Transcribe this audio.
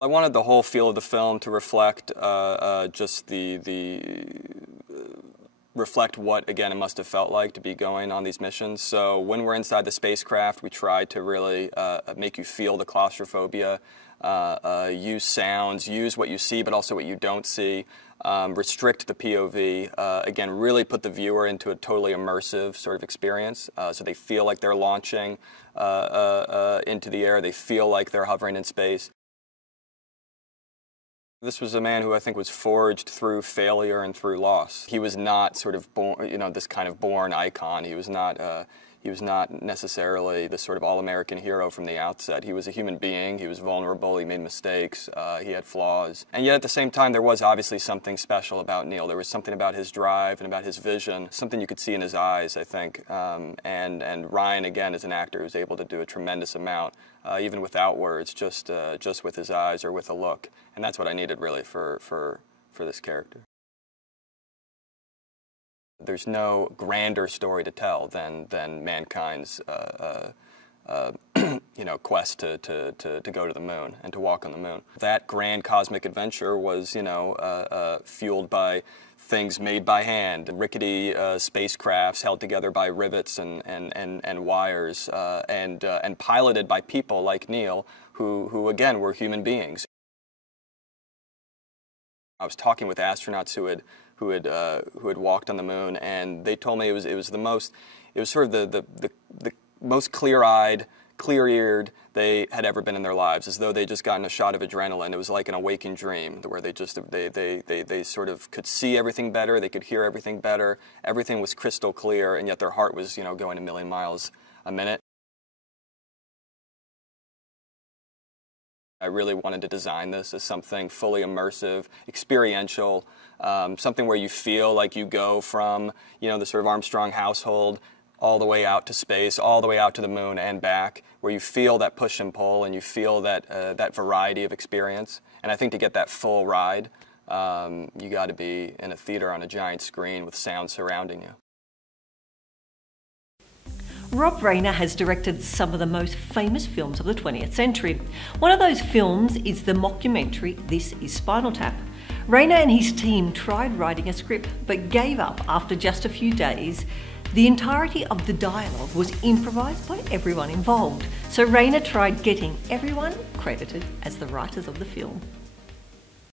I wanted the whole feel of the film to reflect just reflect what, again, it must have felt like to be going on these missions. So when we're inside the spacecraft, we try to really make you feel the claustrophobia, use sounds, use what you see but also what you don't see, restrict the POV, again, really put the viewer into a totally immersive sort of experience, so they feel like they're launching into the air, they feel like they're hovering in space. This was a man who I think was forged through failure and through loss. He was not sort of born, this kind of born icon. He was not necessarily the sort of all-American hero from the outset. He was a human being. He was vulnerable. He made mistakes. He had flaws. And yet at the same time, there was obviously something special about Neil. There was something about his drive and about his vision, something you could see in his eyes, I think. And Ryan, again, is an actor who's able to do a tremendous amount, even without words, just with his eyes or with a look. And that's what I needed, really, for this character. There's no grander story to tell than mankind's quest to go to the moon and to walk on the moon. That grand cosmic adventure was fueled by things made by hand, rickety spacecrafts held together by rivets and wires, and piloted by people like Neil, who again were human beings. I was talking with astronauts who had walked on the moon, and they told me it was sort of the most clear-eyed, clear-eared they had ever been in their lives, as though they'd just gotten a shot of adrenaline. It was like an awakened dream, where they sort of could see everything better, they could hear everything better, everything was crystal clear, and yet their heart was going a million miles a minute. I really wanted to design this as something fully immersive, experiential, something where you feel like you go from, the sort of Armstrong household all the way out to space, all the way out to the moon and back, where you feel that push and pull and you feel that variety of experience. And I think to get that full ride, you got to be in a theater on a giant screen with sound surrounding you. Rob Reiner has directed some of the most famous films of the 20th century. One of those films is the mockumentary This Is Spinal Tap. Reiner and his team tried writing a script but gave up after just a few days. The entirety of the dialogue was improvised by everyone involved, so Reiner tried getting everyone credited as the writers of the film.